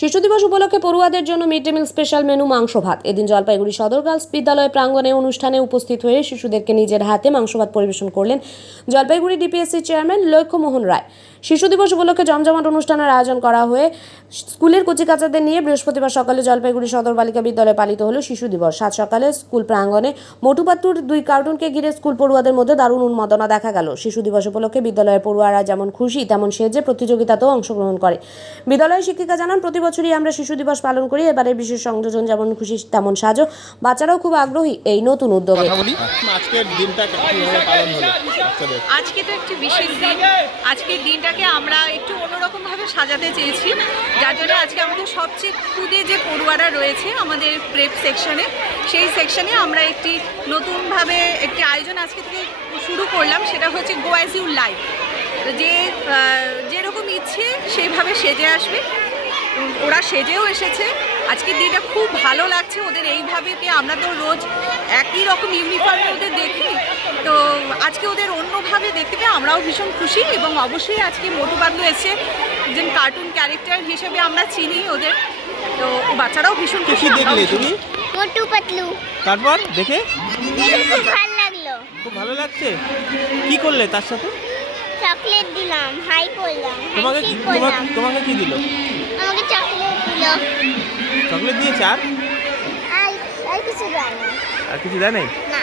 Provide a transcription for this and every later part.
শিশু দিবস উপলক্ষে পড়ুয়াদের জন্য mid day meal special menu মাংস ভাত। এদিন জলপাইগুড়ি সদর গার্লস বিদ্যালয় প্রাঙ্গণে অনুষ্ঠানে উপস্থিত হয়ে শিশুদেরকে নিজের হাতে মাংস ভাত পরিবেশন করলেন জলপাইগুড়ি ডিপিএসসি চেয়ারম্যান লক্ষ্যমোহন রায়। শিশু দিবস উপলক্ষে জমজমাট অনুষ্ঠানের আয়োজন করা হয়ে স্কুলের কচিকাচাদের নিয়ে বৃহস্পতিবার সকালে জলপাইগুড়ি সদর বালিকা বিদ্যালয়ে পালিত হলো শিশু দিবস। সাত সকালে স্কুল প্রাঙ্গণে মোটুপাত্তুর 2 কার্টুনকে ঘিরে স্কুল পড়ুয়াদের মধ্যে দারুণ উন্মাদনা দেখা গেল। শিশু দিবস উপলক্ষে বিদ্যালয়ের পড়ুয়ারা যেমন খুশি তেমন সেজে প্রতিযোগিতাতেও অংশগ্রহণ করে। বিদ্যালয়ের শিক্ষিকা জানান, প্রতি বছরই আমরা শিশু দিবস পালন করি, এবারে বিশেষ সংযোজন যেমন খুশি তেমন সাজো। বাচ্চারাও খুব আগ্রহী এই নতুন উদ্যোগে। আজকের দিনটা কিভাবে পালন হলো বাচ্চাদের? আজকে তো একটি বিশেষ দিন। আজকের দিনটাকে আমরা একটু অন্যরকম ভাবে সাজাতে চেয়েছি, যার জন্য আজকে আমাদের সবচেয়ে খুদে যে পড়ুয়ারা রয়েছে আমাদের প্রেপ সেকশনে, সেই সেকশনে আমরা একটি নতুনভাবে একটি আয়োজন আজকে থেকে শুরু করলাম। সেটা হচ্ছে গো অ্যাজ ইউ লাইক। যে যেরকম ইচ্ছে সেইভাবে সেজে আসবে। ওরা সেজেও এসেছে। আজকের দিনটা খুব ভালো লাগছে ওদের এইভাবে। আমরা তো রোজ একই রকম ইউনিফর্মে ওদের দেখি, তো আজকে ওদের অন্যভাবে দেখতে পেয়ে আমরাও ভীষণ খুশি। এবং অবশ্যই আজকে মোটুপাতলু এসে একজন কার্টুন ক্যারেক্টার হিসেবে আমরা চিনি ওদের, তো বাচ্চারাও ভীষণ খুশি। দেখলে তুমি মোটুপাতলু? তারপর দেখে খুব ভালো লাগলো। খুব ভালো লাগছে। কি করলে তার সাথে? চকলেট দিলাম, হাই করলাম, তোমাকে হ্যান্ডশেক করলাম। তোমাকে কি দিল? আমাকে চকলেট দিল। চকলেট দিয়েছে? আর কিছু দেয় না। আর কিছু দেয় নাই? না,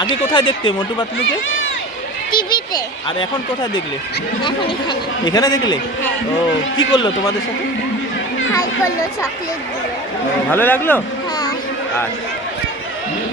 আগে কোথায় দেখতে মোটু পাতলুকে? টিভিতে। আর এখন কোথায় দেখলে? এখন এখানে। এখানে দেখলে? হ্যাঁ। ও, কি করলো তোমাদের সাথে? হাই করলো, চকলেট দিল। ভালো লাগলো? হ্যাঁ। আচ্ছা।